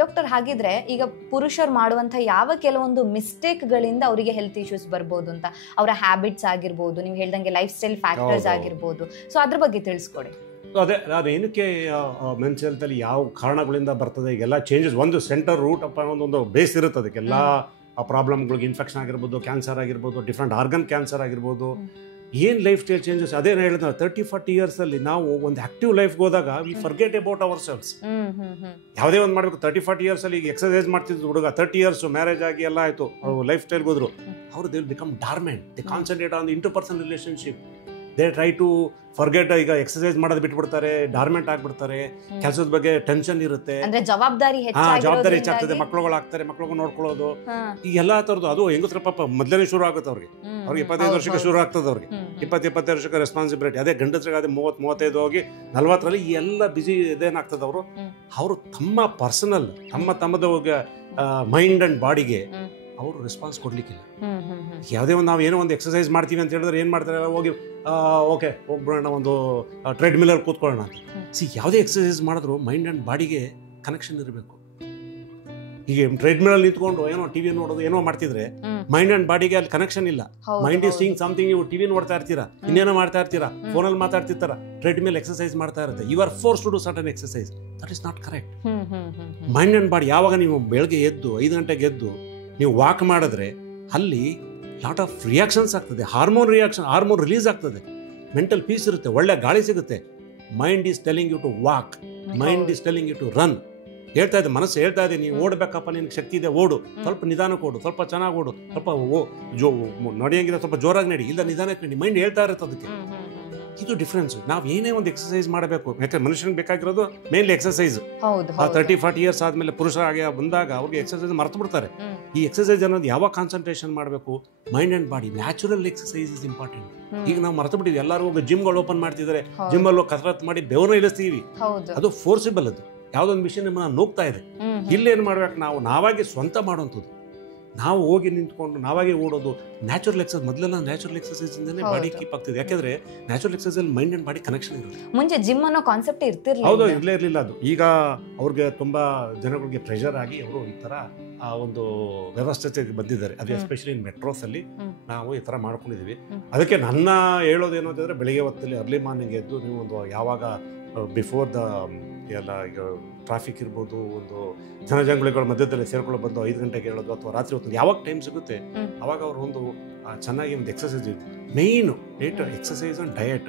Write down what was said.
Doctor, ಹಾಗಿದ್ರೆ ಈಗ ಪುರುಷರು ಮಾಡುವಂತ ಯಾವ ಕೆಲವೊಂದು ಮಿಸ್ಟೇಕ್ ಗಳಿಂದ ಅವರಿಗೆ ಹೆಲ್ತ್ ಇಶ್ಯೂಸ್ ಬರ್ಬೋದು ಅಂತ, ಅವರ ಹ್ಯಾಬಿಟ್ಸ್ ಆಗಿರ್ಬೋದು, ನೀವು ಹೇಳ್ದಂಗೆ ಲೈಫ್ ಸ್ಟೈಲ್ ಫ್ಯಾಕ್ಟರ್ಸ್ ಆಗಿರ್ಬೋದು, ಸೊ ಅದ್ರ ಬಗ್ಗೆ ತಿಳಿಸ್ಕೊಡಿ. ಅದೇ ಅದು ಏನಕ್ಕೆ ಮೆನ್ಸ್ ಹೆಲ್ತಲ್ಲಿ ಯಾವ ಕಾರಣಗಳಿಂದ ಬರ್ತದೆ, ಎಲ್ಲ ಚೇಂಜಸ್ ಒಂದು ಸೆಂಟರ್ ರೂಟ್ ಅಪ್ಪ ಒಂದು ಬೇಸ್ ಇರುತ್ತೆ ಅದಕ್ಕೆಲ್ಲ ಪ್ರಾಬ್ಲಮ್ಗಳಿಗೆ. ಇನ್ಫೆಕ್ಷನ್ ಆಗಿರ್ಬೋದು, ಕ್ಯಾನ್ಸರ್ ಆಗಿರ್ಬೋದು, ಡಿಫ್ರೆಂಟ್ ಆರ್ಗನ್ ಕ್ಯಾನ್ಸರ್ ಆಗಿರ್ಬೋದು, ಏನು ಲೈಫ್ ಸ್ಟೈಲ್ ಚೇಂಜಸ್. ಅದೇ ಹೇಳಿದ 30-40 ಇಯರ್ಸಲ್ಲಿ ನಾವು ಒಂದು ಆಕ್ಟಿವ್ ಲೈಫ್ಗೆ ಹೋದಾಗ we forget about ourselves. ಯಾವುದೇ ಒಂದು ಮಾಡಬೇಕು 30-40 ಇಯರ್ಸಲ್ಲಿ ಈಗ ಎಕ್ಸರ್ಸೈಸ್ ಮಾಡ್ತಿದ್ದು ಹುಡುಗ 30 ಇಯರ್ಸ್ ಮ್ಯಾರೇಜ್ ಆಗಿ ಎಲ್ಲ ಆಯಿತು, ಲೈಫ್ ಸ್ಟೈಲ್ಗೆ ಹೋದ್ರು, ಅವರು they will become dormant. They concentrate on the interpersonal relationship. They try to forget. ಈಗ ಎಕ್ಸರ್ಸೈಸ್ ಮಾಡೋದು ಬಿಟ್ಬಿಡ್ತಾರೆ, ಡಾರ್ಮೆಂಟ್ ಆಗ್ಬಿಡ್ತಾರೆ, ಕೆಲಸದ ಬಗ್ಗೆ ಟೆನ್ಷನ್ ಇರುತ್ತೆ, ಜವಾಬ್ದಾರಿ ಹೆಚ್ಚಾಗ್ತದೆ, ಮಕ್ಳುಗಳಾಗ್ತಾರೆ, ಮಕ್ಳುಗಳು ನೋಡ್ಕೊಳ್ಳೋದು, ಈ ಎಲ್ಲಾ ತರದ್ದು. ಅದು ಹೆಂಗಸ್ರ ಪಾಪ ಮೊದಲನೇ ಶುರು ಆಗುತ್ತೆ ಅವ್ರಿಗೆ 25 ವರ್ಷಕ್ಕೆ ಶುರು ಆಗ್ತದೆ ಅವ್ರಿಗೆ, 20-25 ವರ್ಷಕ್ಕೆ ರೆಸ್ಪಾನ್ಸಿಬಿಲಿಟಿ. ಅದೇ ಗಂಡಸ್ರಿಗೆ ಅದೇ 30-35 ಹೋಗಿ 40ರಲ್ಲಿ ಈ ಎಲ್ಲ ಬಿಸಿ ಇದೇನಾಗ್ತದೆ. ಅವರು ತಮ್ಮ ಪರ್ಸನಲ್ ತಮ್ಮದ ಮೈಂಡ್ ಅಂಡ್ ಬಾಡಿಗೆ ಅವರು ರೆಸ್ಪಾನ್ಸ್ ಕೊಡ್ಲಿಕ್ಕಿಲ್ಲ. ಯಾವುದೇ ಒಂದು ನಾವು ಏನೋ ಒಂದು ಎಕ್ಸರ್ಸೈಸ್ ಮಾಡ್ತೀವಿ ಅಂತ ಹೇಳಿದ್ರೆ ಏನ್ ಮಾಡ್ತಾರೆ, ಹೋಗಿ ಓಕೆ ಹೋಗ್ಬಿಡೋಣ, ಒಂದು ಟ್ರೆಡ್ಮಿಲಲ್ಲಿ ಕೂತ್ಕೊಳ್ಳೋಣ ಅಂತ. ಯಾವುದೇ ಎಕ್ಸರ್ಸೈಸ್ ಮಾಡಿದ್ರು ಮೈಂಡ್ ಅಂಡ್ ಬಾಡಿಗೆ ಕನೆಕ್ಷನ್ ಇರಬೇಕು. ಈಗ ಟ್ರೆಡ್ಮಿಲಲ್ಲಿ ನಿಂತ್ಕೊಂಡು ಏನೋ ಟಿವಿ ನೋಡೋದು ಏನೋ ಮಾಡ್ತಿದ್ರೆ ಮೈಂಡ್ ಅಂಡ್ ಬಾಡಿಗೆ ಅಲ್ಲಿ ಕನೆಕ್ಷನ್ ಇಲ್ಲ. Mind is seeing something. ನೀವು ಟಿವಿ ನೋಡ್ತಾ ಇರ್ತೀರಾ, ಇನ್ನೇನೋ ಮಾಡ್ತಾ ಇರ್ತೀರಾ, ಫೋನಲ್ಲಿ ಮಾತಾಡ್ತಿರ್ತಾರ, ಟ್ರೆಡ್ಮಿಲ್ ಎಕ್ಸರ್ಸೈಸ್ ಮಾಡ್ತಾ ಇರುತ್ತೆ. You are force to do certain exercise. That is not correct. Mind and body ಯಾವಾಗ ನೀವು ಬೆಳಗ್ಗೆ ಎದ್ದು 5 ಗಂಟೆಗೆ ಎದ್ದು ನೀವು ವಾಕ್ ಮಾಡಿದ್ರೆ ಅಲ್ಲಿ ಲಾಟ್ ಆಫ್ ರಿಯಾಕ್ಷನ್ಸ್ ಆಗ್ತದೆ, ಹಾರ್ಮೋನ್ ರಿಲೀಸ್ ಆಗ್ತದೆ, ಮೆಂಟಲ್ ಪೀಸ್ ಇರುತ್ತೆ, ಒಳ್ಳೆ ಗಾಳಿ ಸಿಗುತ್ತೆ. Mind is telling you to walk, mind is telling you to run. ಹೇಳ್ತಾ ಇದೆ ಮನಸ್ಸು, ಹೇಳ್ತಾ ಇದೆ ನೀವು ಓಡಬೇಕಪ್ಪ, ನಿನ್ಗೆ ಶಕ್ತಿ ಇದೆ, ಓಡು, ಸ್ವಲ್ಪ ನಿಧಾನಕ್ಕೆ ಓಡು, ಸ್ವಲ್ಪ ಚೆನ್ನಾಗಿ ಓಡು, ಸ್ವಲ್ಪ ನಡೆಯಂಗಿದೆ ಸ್ವಲ್ಪ ಜೋರಾಗಿ ನಡಿ, ಇಲ್ಲ ನಿಧಾನಕ್ಕೆ ನಡಿ. ಮೈಂಡ್ ಹೇಳ್ತಾ ಇರುತ್ತೆ ಅದಕ್ಕೆ. ಇದು ಡಿಫ್ರೆನ್ಸ್. ನಾವು ಏನೇ ಒಂದು ಎಕ್ಸರ್ಸೈಸ್ ಮಾಡಬೇಕು, ಯಾಕಂದ್ರೆ ಮನುಷ್ಯನಿಗೆ ಬೇಕಾಗಿರೋದು ಮೇನ್ಲಿ ಎಕ್ಸರ್ಸೈಸ್. 30-40 ಇಯರ್ಸ್ ಆದ್ಮೇಲೆ ಪುರುಷರಾಗಿ ಬಂದಾಗ ಅವ್ರಿಗೆ ಎಕ್ಸರ್ಸೈಸ್ ಮರ್ತು ಬಿಡ್ತಾರೆ. ಈ ಎಕ್ಸರ್ಸೈಸ್ ಅನ್ನೋದು ಯಾವಾಗ ಕಾನ್ಸಂಟ್ರೇಷನ್ ಮಾಡಬೇಕು, mind and body. Natural exercise is important. ಈಗ ನಾವು ಮರ್ತು ಬಿಟ್ಟಿದ್ವಿ. ಎಲ್ಲರೂ ಜಿಮ್ಗಳು ಓಪನ್ ಮಾಡ್ತಿದ್ದಾರೆ, ಜಿಮ್ಮಲ್ಲಿ ಕಸರತ್ತು ಮಾಡಿ ಬೆವರನ್ನ ಇಳಿಸ್ತೀವಿ. ಅದು ಫೋರ್ಸಿಬಲ್. ಅದು ಯಾವುದೊಂದು ಮಿಷನ್ ನಮ್ಮನ್ನ ನೋಗ್ತಾ ಇದೆ. ಇಲ್ಲೇನು ಮಾಡ್ಬೇಕು, ನಾವಾಗಿ ಸ್ವಂತ ಮಾಡುವಂಥದ್ದು. ನಾವು ಹೋಗಿ ನಿಂತ್ಕೊಂಡು ನಾವಾಗೆ ಓಡೋದು. ನ್ಯಾಚುರಲ್ ಎಕ್ಸರ್ಸೈಸ್ ಮೊದಲೆಲ್ಲ ನ್ಯಾಚುರಲ್ ಎಕ್ಸರ್ಸೈಸ್ ಇಂದನೇ ಬಾಡಿ ಕೀಪ್ ಆಗ್ತಿದೆ. ಯಾಕಂದ್ರೆ ನ್ಯಾಚುರಲ್ ಎಕ್ಸರ್ಸೈಸ್ ಅಲ್ಲಿ ಮೈಂಡ್ ಅಂಡ್ ಬಾಡಿ ಕನೆಕ್ಷನ್ ಇರುತ್ತೆ. ಮುಂಚೆ ಜಿಮ್ ಅನ್ನೋ ಕಾನ್ಸೆಪ್ಟ್ ಇರ್ತಿರ್ಲಿಲ್ಲ. ಹೌದು, ಇರಲಿಲ್ಲ ಅದು. ಈಗ ಅವ್ರಿಗೆ ತುಂಬಾ ಜನಗಳಿಗೆ ಪ್ರೆಷರ್ ಆಗಿ ಅವರು ಈ ತರ ಒಂದು ವ್ಯವಸ್ಥೆಗೆ ಬಂದಿದ್ದಾರೆ. ಅದು ಎಸ್ಪೆಷಲಿ ಮೆಟ್ರೋಸ್ ಅಲ್ಲಿ ನಾವು ಈ ತರ ಮಾಡ್ಕೊಂಡಿದೀವಿ. ಅದಕ್ಕೆ ನನ್ನ ಹೇಳೋದೇನು ಅಂತಂದ್ರೆ, ಬೆಳಿಗ್ಗೆ ಹೊತ್ತಲ್ಲಿ ಅರ್ಲಿ ಮಾರ್ನಿಂಗ್ ಎದ್ದು ನೀವು ಒಂದು ಯಾವಾಗ ಬಿಫೋರ್ ದ ಎಲ್ಲ ಈಗ ಟ್ರಾಫಿಕ್ ಇರ್ಬೋದು, ಒಂದು ಜನಜಂಗುಳಿಗಳ ಮಧ್ಯದಲ್ಲಿ ಸೇರ್ಕೊಳ್ಳೋ ಬಂದು 5 ಗಂಟೆಗೆ ಹೇಳೋದು, ಅಥವಾ ರಾತ್ರಿ ಹೊತ್ತು ಯಾವಾಗ ಟೈಮ್ ಸಿಗುತ್ತೆ ಅವಾಗ ಅವರು ಒಂದು ಚೆನ್ನಾಗಿ ಒಂದು exercise. Main exercise and diet.